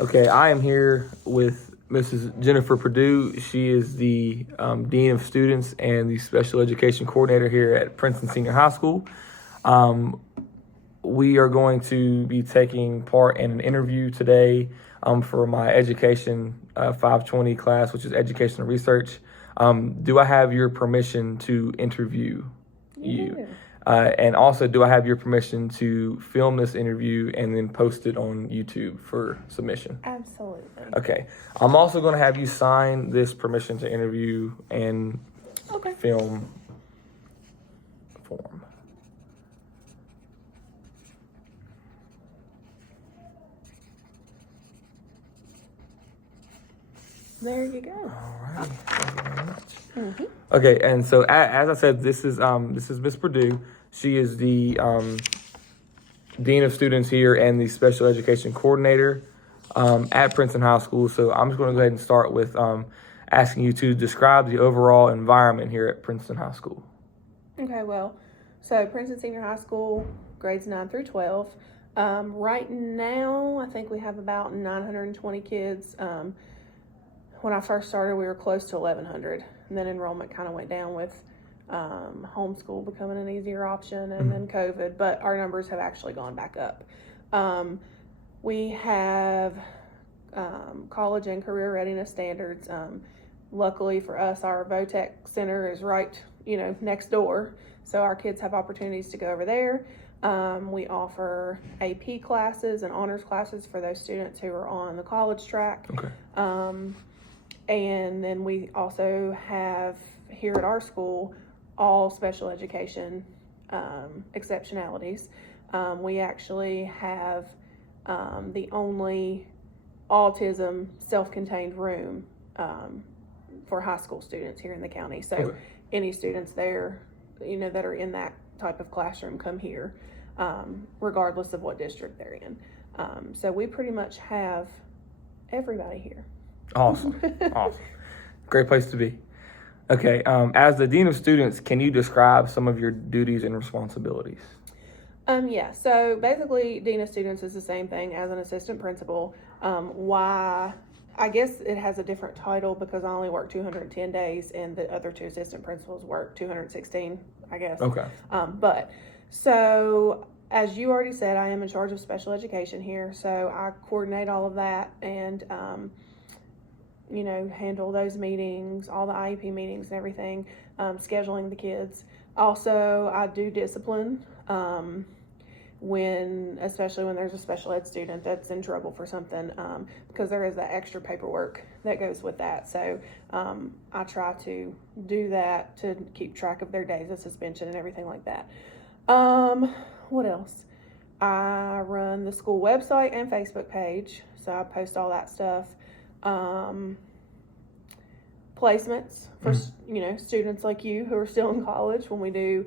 Okay, I am here with Mrs. Jennifer Perdue. She is the Dean of Students and the Special Education Coordinator here at Princeton Senior High School. We are going to be taking part in an interview today for my Education 520 class, which is Educational Research. Do I have your permission to interview you? And also, do I have your permission to film this interview and then post it on YouTube for submission? Absolutely. Okay. I'm also going to have you sign this permission to interview and film form. There you go. All right. Thank you very much. Mm-hmm. Okay, and so as I said, this is Miss Perdue. She is the Dean of Students here and the Special Education Coordinator at Princeton High School. So I'm just going to go ahead and start with asking you to describe the overall environment here at Princeton High School. Okay, well, so Princeton Senior High School, grades 9 through 12. Right now, I think we have about 920 kids. When I first started, we were close to 1,100, and then enrollment kind of went down with homeschool becoming an easier option, and then COVID, but our numbers have actually gone back up. We have college and career readiness standards. Luckily for us, our VOTEC center is right, next door, so our kids have opportunities to go over there. We offer AP classes and honors classes for those students who are on the college track. Okay. And then we also have here at our school all special education exceptionalities. We actually have the only autism self-contained room for high school students here in the county. So any students there, that are in that type of classroom come here, regardless of what district they're in. So we pretty much have everybody here. Awesome. Awesome. Great place to be. Okay. As the Dean of Students, can you describe some of your duties and responsibilities? Yeah. So basically, Dean of Students is the same thing as an assistant principal. Why? I guess it has a different title because I only work 210 days and the other two assistant principals work 216, I guess. Okay. But so as you already said, I am in charge of special education here. So I coordinate all of that and, handle those meetings, all the IEP meetings and everything, scheduling the kids. Also, I do discipline especially when there's a special ed student that's in trouble for something, because there is that extra paperwork that goes with that. So I try to do that to keep track of their days of suspension and everything like that. What else? I run the school website and Facebook page, so I post all that stuff. Placements for students like you who are still in college when we do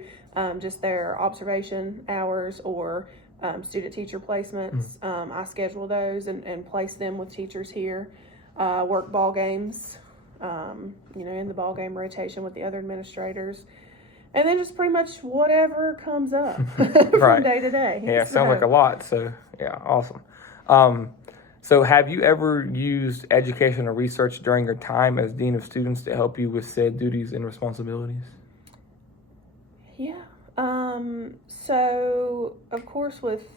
just their observation hours or student teacher placements. I schedule those and place them with teachers here. Work ball games, in the ball game rotation with the other administrators. And then just pretty much whatever comes up from day to day. Yeah, sounds like a lot. So, yeah, awesome. So have you ever used educational research during your time as Dean of Students to help you with said duties and responsibilities? Yeah. So, of course, with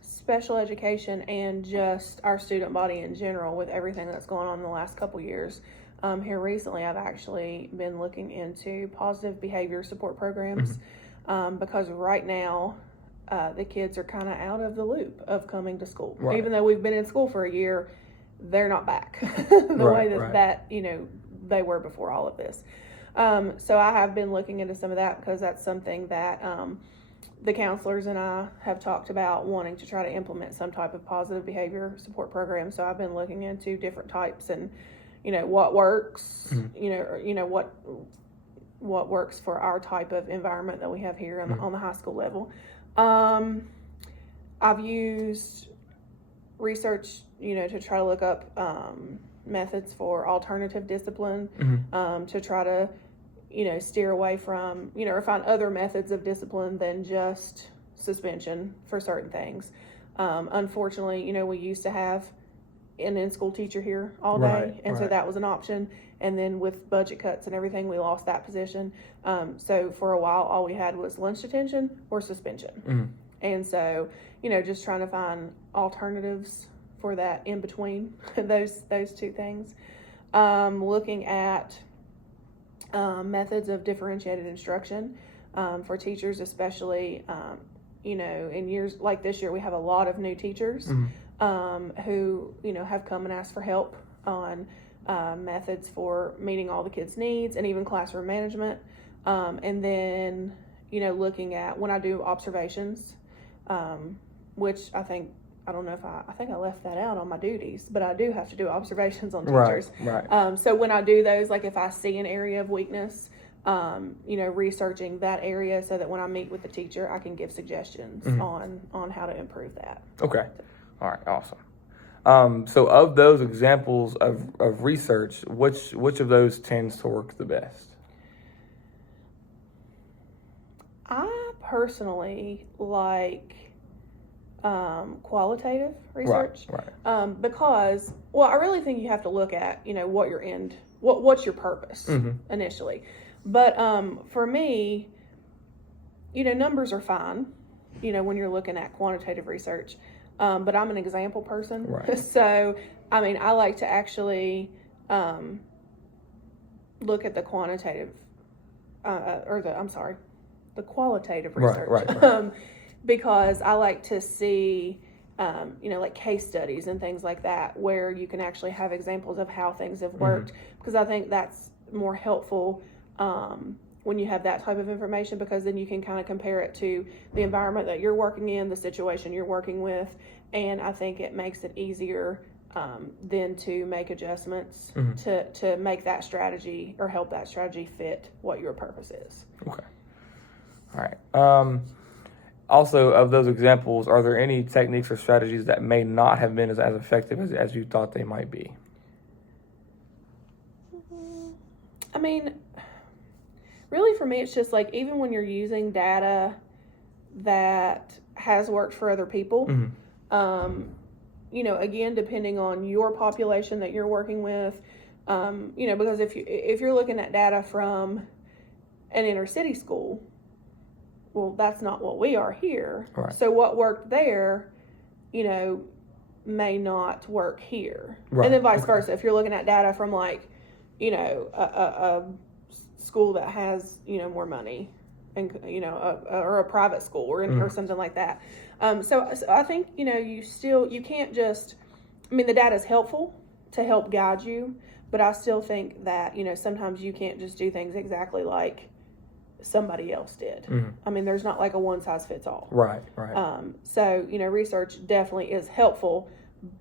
special education and just our student body in general, with everything that's going on in the last couple years, here recently I've actually been looking into positive behavior support programs because right now the kids are kind of out of the loop of coming to school. Right. Even though we've been in school for a year, they're not back the way that they were before all of this. So I have been looking into some of that because that's something that the counselors and I have talked about wanting to try to implement some type of positive behavior support program. So I've been looking into different types and what works, what works for our type of environment that we have here on the high school level. I've used research, to try to look up methods for alternative discipline, to try to, steer away from, or find other methods of discipline than just suspension for certain things. Unfortunately, we used to have an in-school teacher here all day, Right, and so right. that was an option. And then with budget cuts and everything, we lost that position. So for a while, all we had was lunch detention or suspension. And so, just trying to find alternatives for that in between those two things. Looking at methods of differentiated instruction for teachers, especially, in years like this year, we have a lot of new teachers who, have come and asked for help on methods for meeting all the kids' needs and even classroom management. And then, looking at when I do observations, which I think I left that out on my duties, but I do have to do observations on teachers. Right. So when I do those, like if I see an area of weakness, researching that area so that when I meet with the teacher, I can give suggestions on how to improve that. Okay. All right. Awesome. So of those examples of research, which of those tends to work the best? I personally like qualitative research, Right. because, I really think you have to look at, what's your purpose initially. But for me, numbers are fine, when you're looking at quantitative research. But I'm an example person. Right. So, I like to actually look at the quantitative, the qualitative research. Right. Because I like to see, like case studies and things like that, where you can actually have examples of how things have worked. Because I think that's more helpful when you have that type of information, because then you can kind of compare it to the environment that you're working in, the situation you're working with, and I think it makes it easier then to make adjustments to make that strategy or help that strategy fit what your purpose is. Okay. All right. Also, of those examples, are there any techniques or strategies that may not have been as effective as you thought they might be? Really for me, it's just like, even when you're using data that has worked for other people, again, depending on your population that you're working with, because if you're looking at data from an inner city school, well, that's not what we are here. Right. So what worked there, may not work here. Right. And then vice versa. If you're looking at data from like, a school that has, more money and, or a private school or something like that. So I think, you can't just, the data is helpful to help guide you, but I still think that, sometimes you can't just do things exactly like somebody else did. There's not like a one size fits all. Right. So, research definitely is helpful,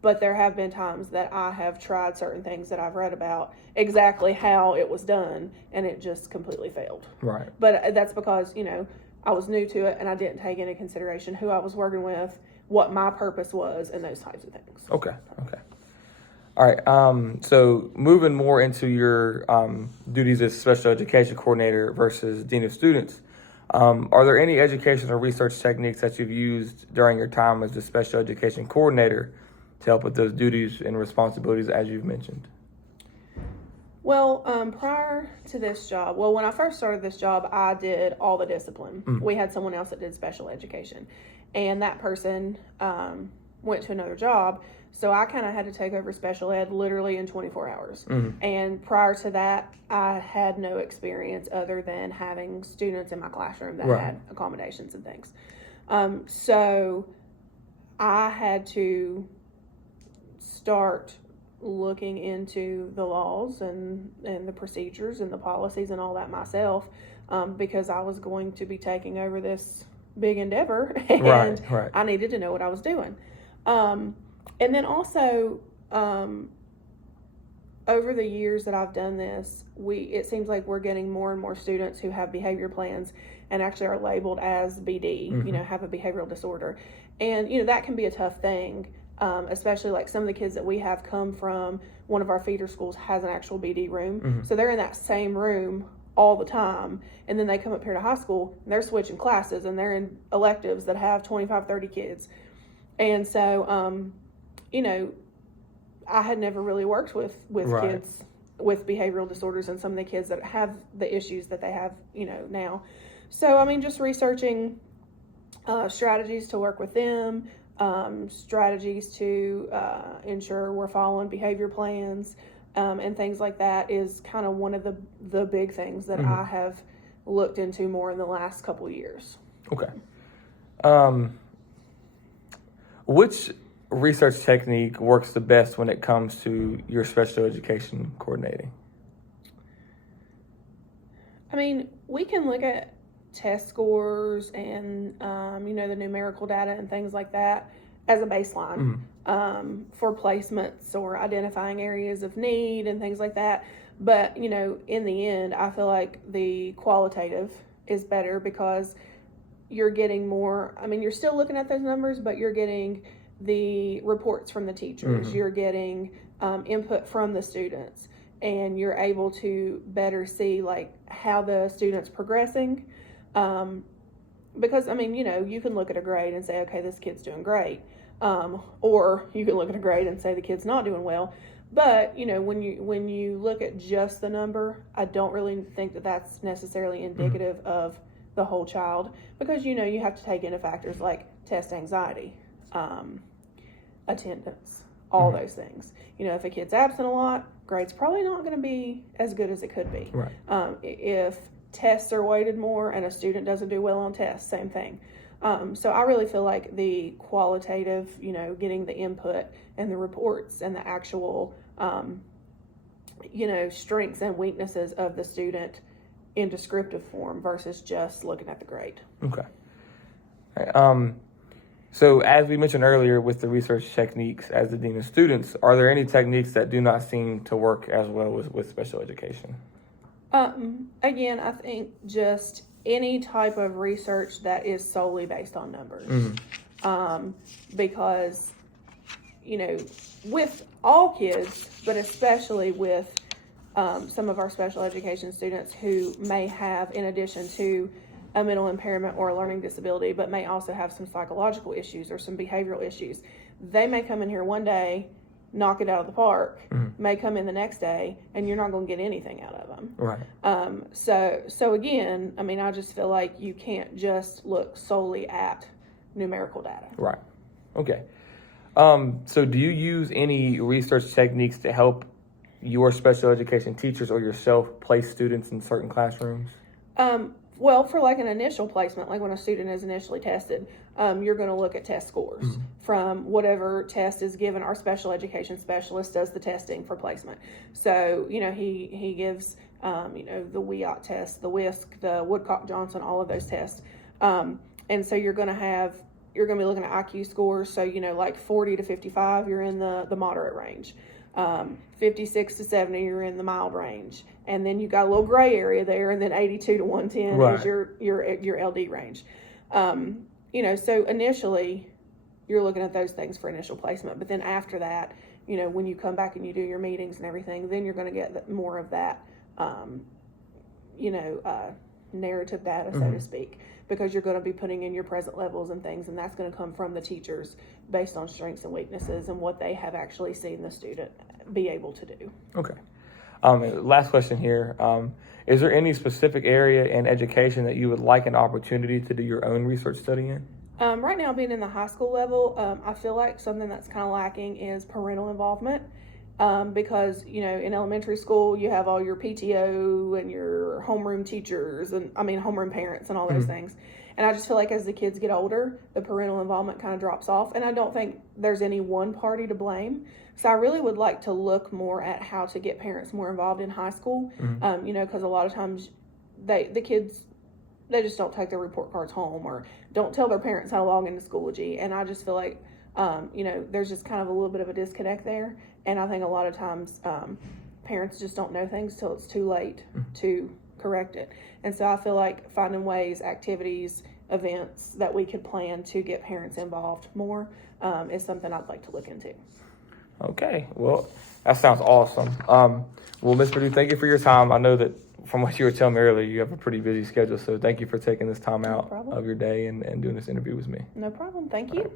but there have been times that I have tried certain things that I've read about exactly how it was done, and it just completely failed. Right. But that's because, I was new to it and I didn't take into consideration who I was working with, what my purpose was, and those types of things. Okay. All right. So moving more into your duties as special education coordinator versus dean of students, are there any education or research techniques that you've used during your time as the special education coordinator to help with those duties and responsibilities as you've mentioned? Well, prior to this job, when I first started this job, I did all the discipline. We had someone else that did special education, and that person went to another job. So I kind of had to take over special ed literally in 24 hours. And prior to that, I had no experience other than having students in my classroom that had accommodations and things. So I had to start looking into the laws and the procedures and the policies and all that myself, because I was going to be taking over this big endeavor, and I needed to know what I was doing. And then also, over the years that I've done this, it seems like we're getting more and more students who have behavior plans and actually are labeled as BD, have a behavioral disorder. And, that can be a tough thing, especially like some of the kids that we have come from one of our feeder schools has an actual BD room. So they're in that same room all the time. And then they come up here to high school and they're switching classes and they're in electives that have 25, 30 kids. And so, I had never really worked with Right. kids with behavioral disorders and some of the kids that have the issues that they have, now. So, just researching strategies to work with them, strategies to ensure we're following behavior plans, and things like that is kind of one of the big things that I have looked into more in the last couple of years. Okay. Which research technique works the best when it comes to your special education coordinating? We can look at test scores and, the numerical data and things like that as a baseline for placements or identifying areas of need and things like that. But, in the end, I feel like the qualitative is better because you're getting more, you're still looking at those numbers, but you're getting the reports from the teachers, you're getting input from the students, and you're able to better see like how the student's progressing. Because you can look at a grade and say, okay, this kid's doing great. Or you can look at a grade and say the kid's not doing well. But, when you look at just the number, I don't really think that that's necessarily indicative of the whole child, because, you have to take into factors like test anxiety, attendance, all those things. If a kid's absent a lot, grade's probably not going to be as good as it could be. Right. If tests are weighted more and a student doesn't do well on tests, same thing. So I really feel like the qualitative, getting the input and the reports and the actual, strengths and weaknesses of the student in descriptive form versus just looking at the grade. Okay. All right. So as we mentioned earlier with the research techniques as the dean of students, are there any techniques that do not seem to work as well with special education? Again, I think just any type of research that is solely based on numbers. Because, with all kids, but especially with some of our special education students who may have, in addition to a mental impairment or a learning disability, but may also have some psychological issues or some behavioral issues, they may come in here one day, knock it out of the park, may come in the next day, and you're not going to get anything out of them. Right. So again, I just feel like you can't just look solely at numerical data. Right. Okay. So do you use any research techniques to help your special education teachers or yourself place students in certain classrooms? Well, for like an initial placement, like when a student is initially tested, you're going to look at test scores from whatever test is given. Our special education specialist does the testing for placement. So, he gives, the WEOT test, the WISC, the Woodcock-Johnson, all of those tests. And so you're going to be looking at IQ scores. So, like 40 to 55, you're in the moderate range. 56 to 70, you're in the mild range. And then you got a little gray area there, and then 82 to 110 right. is your LD range. So initially you're looking at those things for initial placement, but then after that, when you come back and you do your meetings and everything, then you're going to get more of that, narrative data, so to speak, because you're going to be putting in your present levels and things, and that's going to come from the teachers based on strengths and weaknesses and what they have actually seen the student be able to do. Okay. Last question here. Is there any specific area in education that you would like an opportunity to do your own research study in? Right now, being in the high school level, I feel like something that's kind of lacking is parental involvement. Because, in elementary school, you have all your PTO and your homeroom teachers and homeroom parents and all those things. And I just feel like as the kids get older, the parental involvement kind of drops off. And I don't think there's any one party to blame. So I really would like to look more at how to get parents more involved in high school. Because a lot of times the kids, they just don't take their report cards home or don't tell their parents how to log into Schoology. And I just feel like, there's just kind of a little bit of a disconnect there. And I think a lot of times parents just don't know things till it's too late to correct it. And so I feel like finding ways, activities, events that we could plan to get parents involved more is something I'd like to look into. Okay, well, that sounds awesome. Well, Ms. Perdue, thank you for your time. I know that from what you were telling me earlier, you have a pretty busy schedule, so thank you for taking this time out of your day and doing this interview with me. No problem. Thank you.